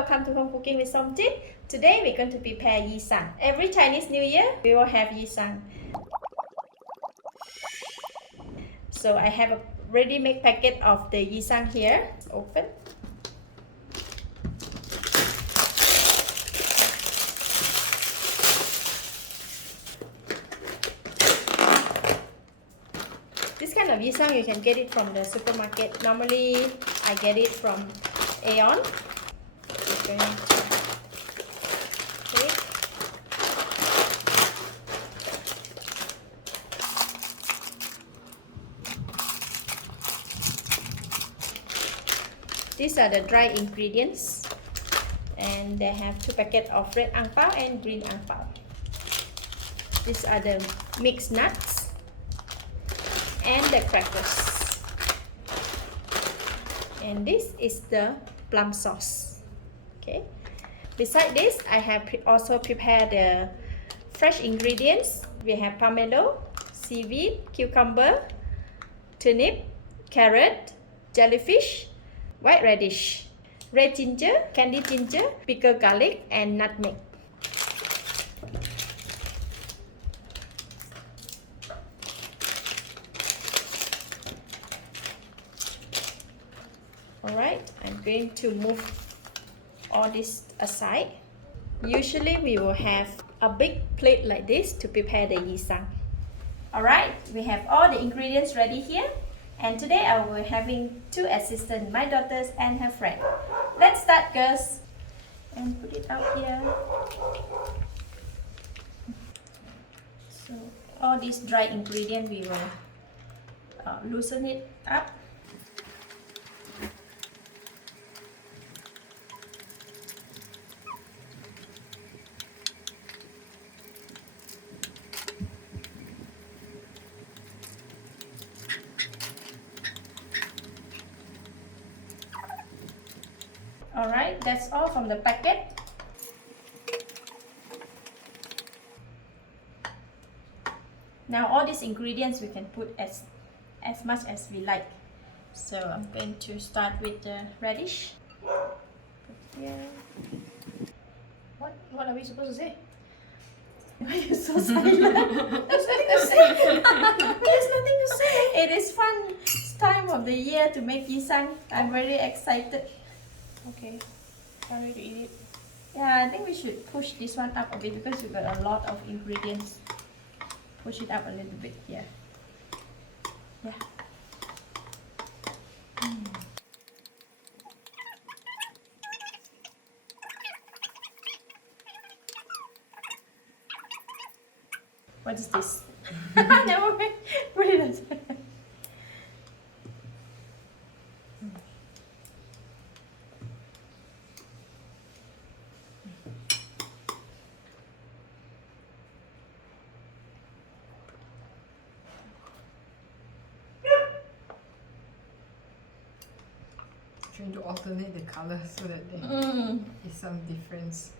welcome to Home Cooking with Somjit. Today we're going to prepare Yee Sang. Every Chinese New Year we will have Yee Sang. So I have a ready-made packet of the Yee Sang here. Let's open. This kind of Yee Sang you can get it from the supermarket. Normally I get it from Aeon. We're going to take. These are the dry ingredients, and they have 2 packets of red ang pao and green ang pao. These are the mixed nuts and the crackers, and this is the plum sauce. Okay. Beside this, I have also prepared the fresh ingredients. We have pomelo, seaweed, cucumber, turnip, carrot, jellyfish, white radish, red ginger, candied ginger, pickled garlic, and nutmeg. Alright, I'm going to move all this aside. Usually we will have a big plate like this to prepare the Yee Sang. Alright, we have all the ingredients ready here. And today I will be having 2 assistants, my daughters and her friend. Let's start, girls. And put it out here. So all these dry ingredients we will loosen it up. Alright, that's all from the packet. Now all these ingredients we can put as much as we like. So I'm going to start with the radish. Put here. What are we supposed to say? Why are you so silent? There's nothing to say. There's nothing to say. It is fun time of the year to make Yee Sang. I'm very excited. Okay, can't wait to eat it. Yeah, I think we should push this one up a bit because we've got a lot of ingredients. Push it up a little bit here. Yeah. What is this? Never mind. Put it aside. Trying to alternate the colors so that there is some difference.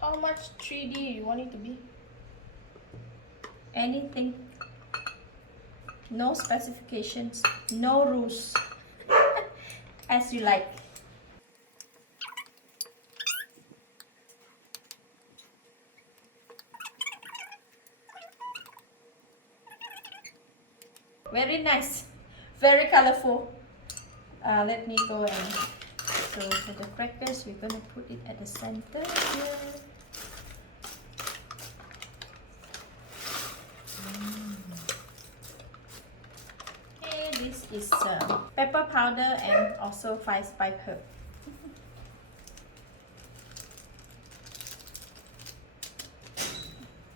How much 3D you want it to be? Anything. No specifications. No rules. As you like. Very nice. Very colorful. Let me go and so for the crackers we're gonna put it at the center here. Okay, this is pepper powder and also 5-spice herb.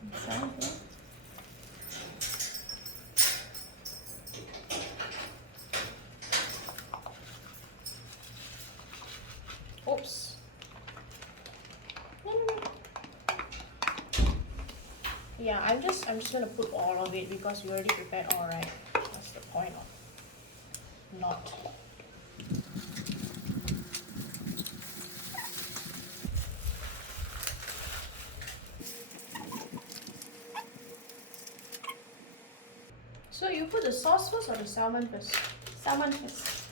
Inside here. Oops. Yeah, I'm just gonna put all of it because we already prepared all, right? That's the point of not. So you put the sauce first or the salmon first? Salmon first.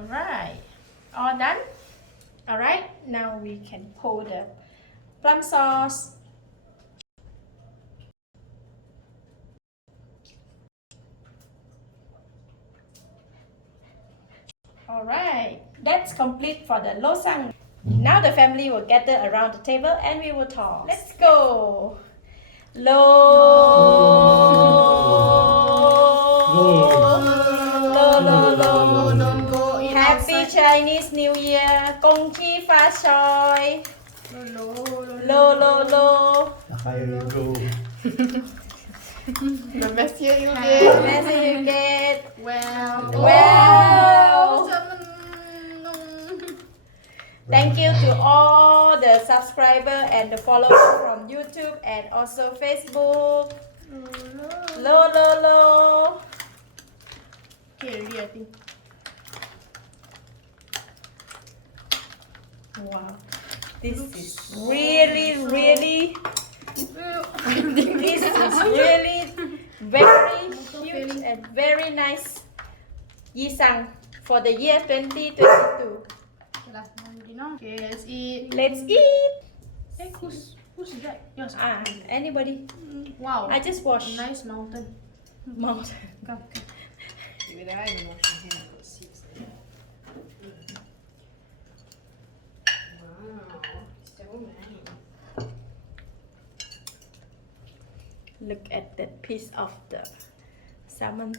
Alright, all done. Alright, now we can pour the plum sauce. Alright, that's complete for the Lo Sang. Now the family will gather around the table and we will talk. Let's go! Lo Don't go in Happy outside. Chinese New Year! 恭喜发财! Lo. Lo. The messier you The get. message you get. Well. Wow. Thank you to all the subscribers and the followers from YouTube and also Facebook. Lo. Okay, ready, I think. Wow. This is really this is really very huge and very nice Yee Sang for the year 2022. Okay, let's eat. Let's eat. Hey, who's that? Yours. Anybody? Wow. I just washed. Nice mountain. Mouth. Come. Even I haven't washed my hands. I've got seeds there. Wow, so nice. Look at that piece of the salmon.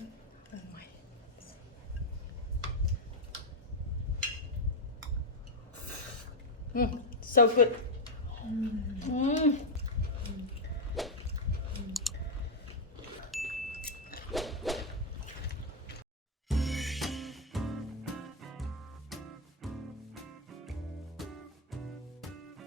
Oh my. So good.